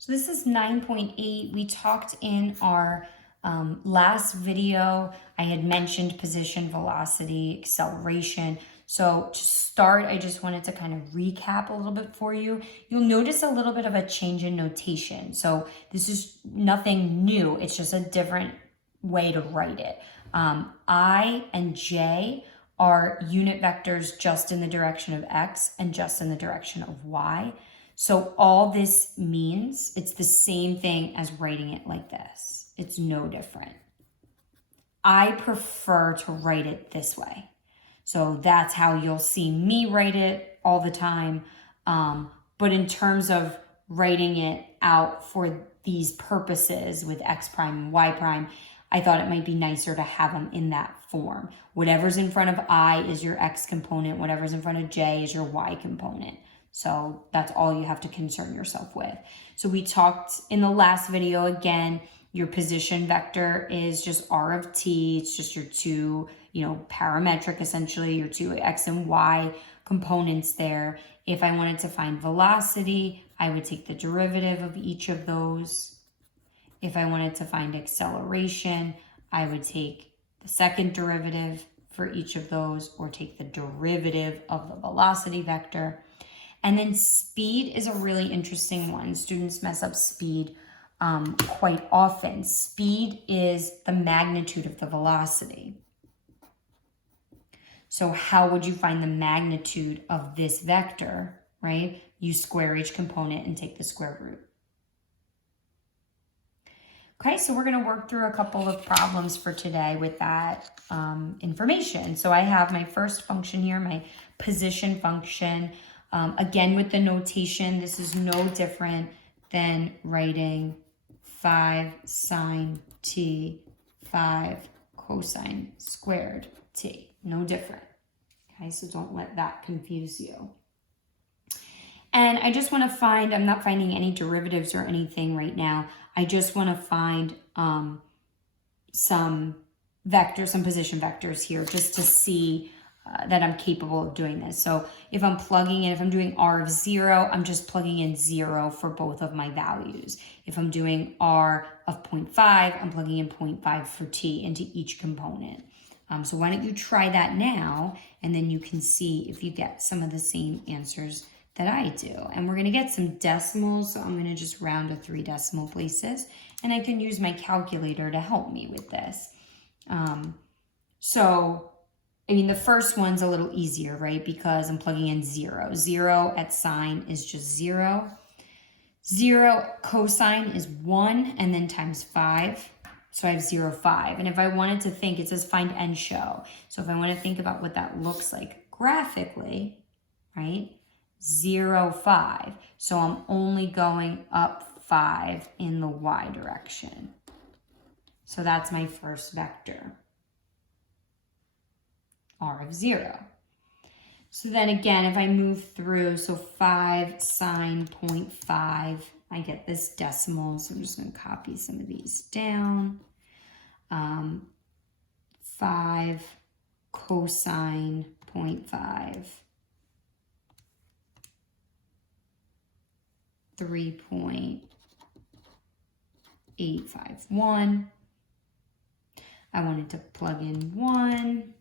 So this is 9.8. We talked in our last video, I had mentioned position, velocity, acceleration. So to start, I just wanted to kind of recap a little bit for you. You'll notice a little bit of a change in notation. So this is nothing new. It's just a different way to write it. I and J are unit vectors just in the direction of X and just in the direction of Y. So all this means, it's the same thing as writing it like this. It's no different. I prefer to write it this way. So that's how you'll see me write it all the time. But in terms of writing it out for these purposes with X prime and Y prime, I thought it might be nicer to have them in that form. Whatever's in front of I is your X component. Whatever's in front of J is your Y component. So that's all you have to concern yourself with. So we talked in the last video, again, your position vector is just R of t. It's just your two, parametric, essentially, your two X and Y components there. If I wanted to find velocity, I would take the derivative of each of those. If I wanted to find acceleration, I would take the second derivative for each of those, or take the derivative of the velocity vector. And then speed is a really interesting one. Students mess up speed quite often. Speed is the magnitude of the velocity. So how would you find the magnitude of this vector, right? You square each component and take the square root. Okay, so we're going to work through a couple of problems for today with that information. So I have my first function here, my position function. Again, with the notation, this is no different than writing 5 sine t, 5 cosine squared t. No different. Okay, so don't let that confuse you. And I just want to find, I'm not finding any derivatives or anything right now. I just want to find some vectors, some position vectors here, just to see that I'm capable of doing this. So if I'm plugging in, if I'm doing R of 0, I'm just plugging in 0 for both of my values. If I'm doing R of 0.5, I'm plugging in 0.5 for t into each component. So why don't you try that now, and then you can see if you get some of the same answers that I do. And we're going to get some decimals, so I'm going to just round to 3 decimal places, and I can use my calculator to help me with this. The first one's a little easier, right? Because I'm plugging in 0. 0 at sine is just 0. 0 cosine is 1, and then times 5. So I have 0, 5. And if I wanted to think, it says find and show. So if I want to think about what that looks like graphically, right? 0, 5. So I'm only going up 5 in the y direction. So that's my first vector, R of 0. So then again, if I move through, so 5 sine 0.5, I get this decimal, so I'm just going to copy some of these down. 5 cosine 0.5, 3.851. I wanted to plug in 1.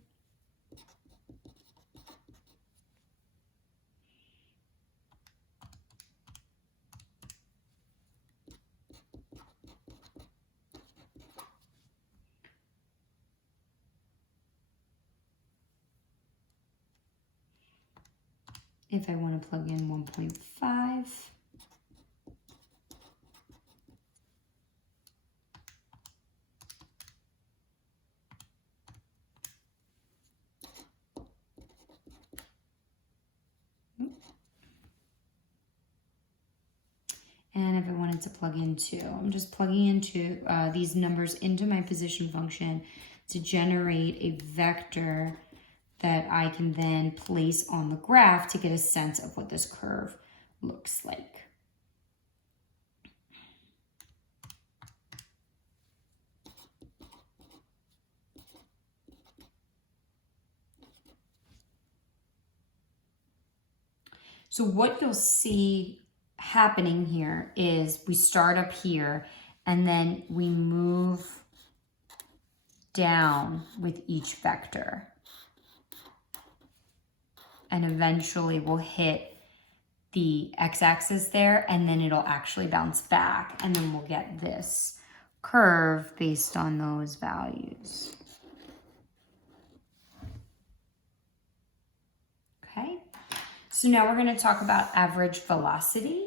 If I want to plug in 1.5, and if I wanted to plug in 2, I'm just plugging into these numbers into my position function to generate a vector that I can then place on the graph to get a sense of what this curve looks like. So what you'll see happening here is we start up here and then we move down with each vector. And eventually we'll hit the x-axis there, and then it'll actually bounce back, and then we'll get this curve based on those values. Okay, so now we're going to talk about average velocity.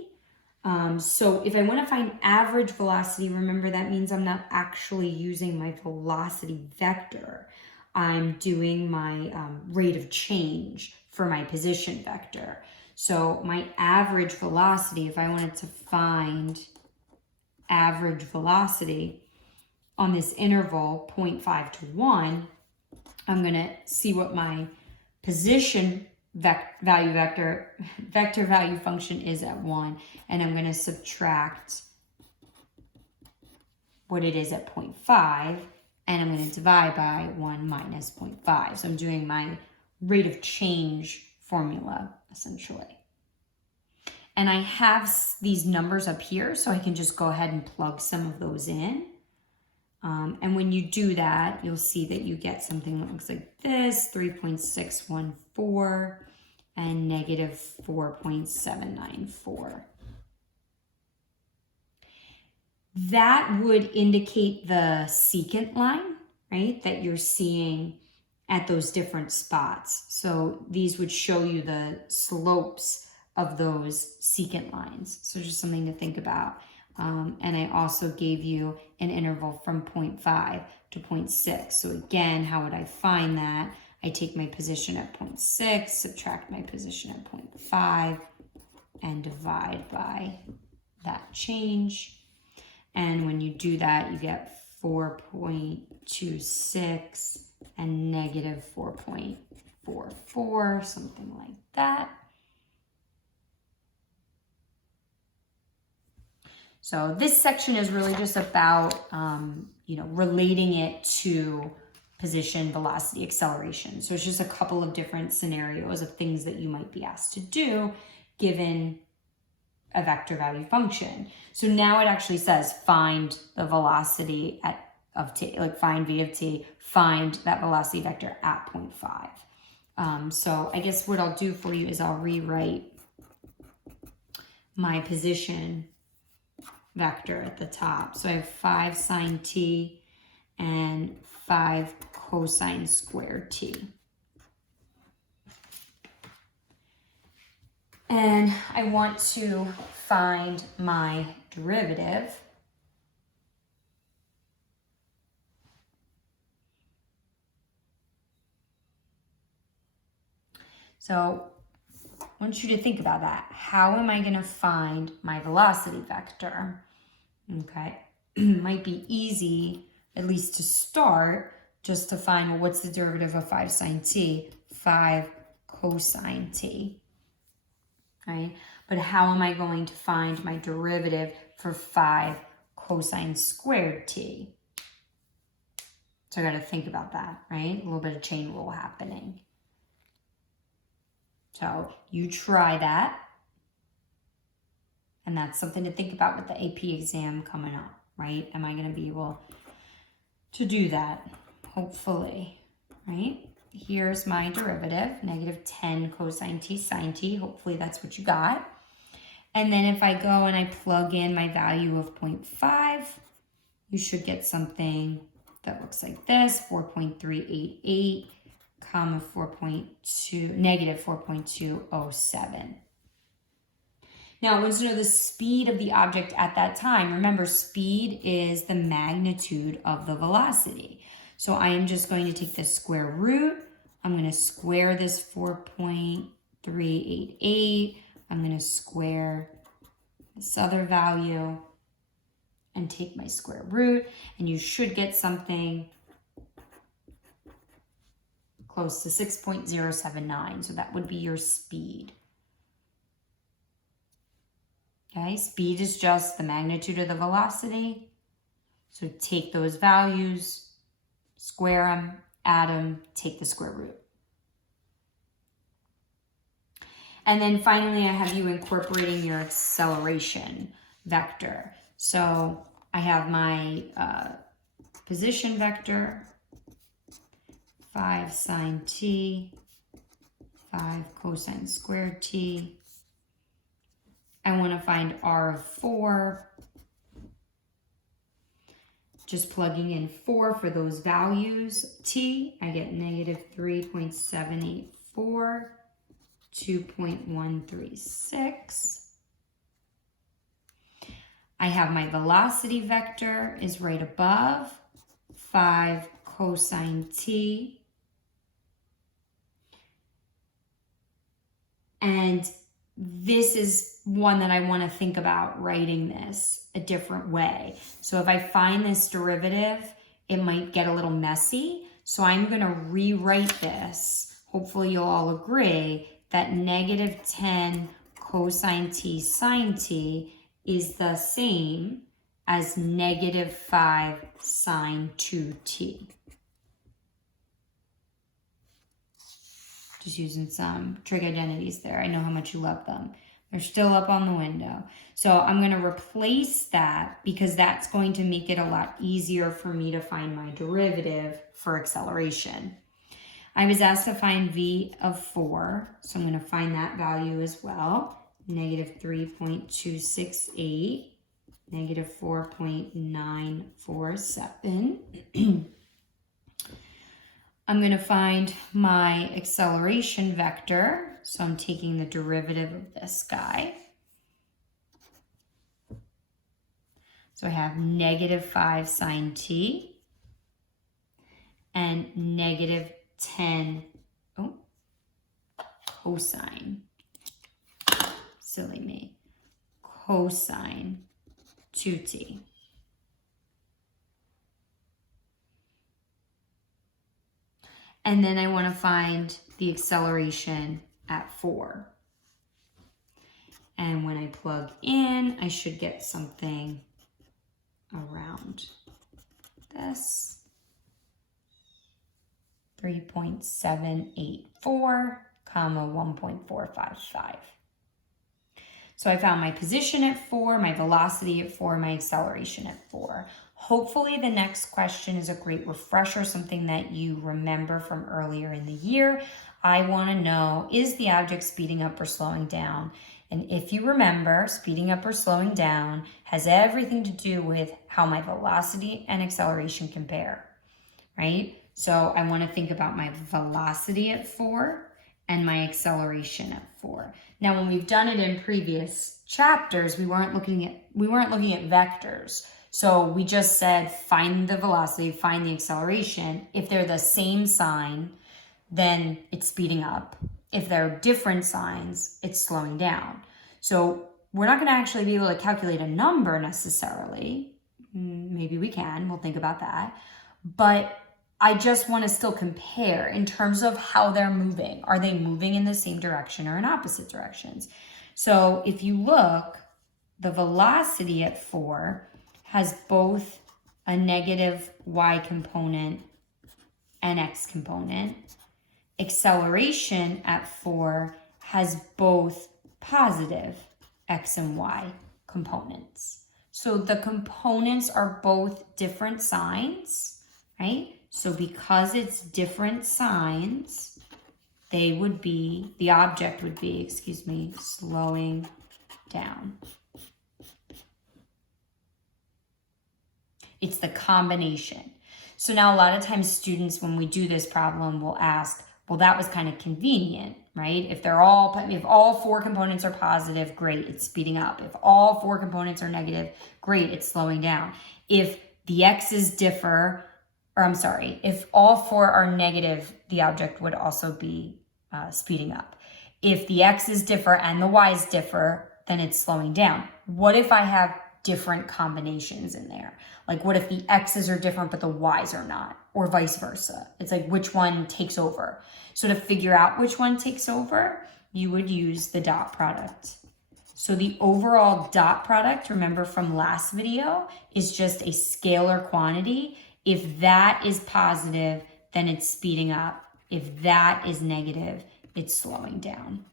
So if I want to find average velocity, remember that means I'm not actually using my velocity vector. I'm doing my rate of change for my position vector. So my average velocity, if I wanted to find average velocity on this interval 0.5 to 1, I'm going to see what my position vector value function is at 1, and I'm going to subtract what it is at 0.5, and I'm going to divide by 1 minus 0.5. So I'm doing my rate of change formula, essentially. And I have these numbers up here, so I can just go ahead and plug some of those in. And when you do that, you'll see that you get something that looks like this, 3.614 and negative 4.794. That would indicate the secant line, right, that you're seeing at those different spots. So these would show you the slopes of those secant lines. So just something to think about. And I also gave you an interval from 0.5 to 0.6. So again, how would I find that? I take my position at 0.6, subtract my position at 0.5, and divide by that change. And when you do that, you get 4.26 and negative 4.44, something like that. So this section is really just about, relating it to position, velocity, acceleration. So it's just a couple of different scenarios of things that you might be asked to do given a vector value function. So now it actually says find the velocity of t, like find v of t, find that velocity vector at 0.5. So I guess what I'll do for you is I'll rewrite my position vector at the top. So I have 5 sine t and 5 cosine squared t. And I want to find my derivative. So I want you to think about that. How am I going to find my velocity vector? Okay, might be easy, at least to start, just to find, well, what's the derivative of 5 sine t? 5 cosine t. Right? But how am I going to find my derivative for 5 cosine squared t? So I got to think about that, right? A little bit of chain rule happening. So you try that. And that's something to think about with the AP exam coming up, right? Am I going to be able to do that? Hopefully, right? Here's my derivative, negative 10 cosine t sine t. Hopefully that's what you got. And then if I go and I plug in my value of 0.5, you should get something that looks like this, 4.388, comma negative 4.207. Now, I want to know the speed of the object at that time. Remember, speed is the magnitude of the velocity. So I am just going to take the square root. I'm going to square this 4.388. I'm going to square this other value and take my square root. And you should get something close to 6.079. So that would be your speed. Okay, speed is just the magnitude of the velocity. So take those values, square them, add them, take the square root. And then finally, I have you incorporating your acceleration vector. So I have my position vector, 5 sine t, 5 cosine squared t. I want to find r of 4. Just plugging in 4 for those values. T, I get negative 3.784, 2.136. I have my velocity vector is right above, 5 cosine t. And this is one that I want to think about writing this a different way. So if I find this derivative, it might get a little messy. So I'm going to rewrite this. Hopefully you'll all agree that negative 10 cosine t sine t is the same as negative 5 sine 2t. Just using some trig identities there. I know how much you love them. They're still up on the window. So I'm going to replace that because that's going to make it a lot easier for me to find my derivative for acceleration. I was asked to find v of 4, so I'm going to find that value as well. Negative 3.268, negative 4.947. I'm going to find my acceleration vector. So I'm taking the derivative of this guy. So I have negative 5 sine t and negative 10 cosine. Silly me. Cosine 2t. And then I want to find the acceleration at 4. And when I plug in, I should get something around this. 3.784, comma 1.455. So I found my position at 4, my velocity at 4, my acceleration at 4. Hopefully the next question is a great refresher, something that you remember from earlier in the year. I want to know, is the object speeding up or slowing down? And if you remember, speeding up or slowing down has everything to do with how my velocity and acceleration compare, right? So I want to think about my velocity at 4 and my acceleration at 4. Now, when we've done it in previous chapters, we weren't looking at vectors. So we just said, find the velocity, find the acceleration. If they're the same sign, then it's speeding up. If they're different signs, it's slowing down. So we're not going to actually be able to calculate a number necessarily. Maybe we can, we'll think about that. But I just want to still compare in terms of how they're moving. Are they moving in the same direction or in opposite directions? So if you look, the velocity at 4 has both a negative y component and x component. Acceleration at 4 has both positive x and y components. So the components are both different signs, right? So because it's different signs, the object would be, slowing down. It's the combination. So now a lot of times students, when we do this problem, will ask, well, that was kind of convenient, right? If all 4 components are positive, great, it's speeding up. If all 4 components are negative, great, it's slowing down. If the x's differ, if all 4 are negative, the object would also be speeding up. If the x's differ and the y's differ, then it's slowing down. What if I have different combinations in there? Like what if the x's are different but the y's are not, or vice versa? It's like which one takes over. So to figure out which one takes over, you would use the dot product. So the overall dot product, remember from last video, is just a scalar quantity. If that is positive, then it's speeding up. If that is negative, it's slowing down.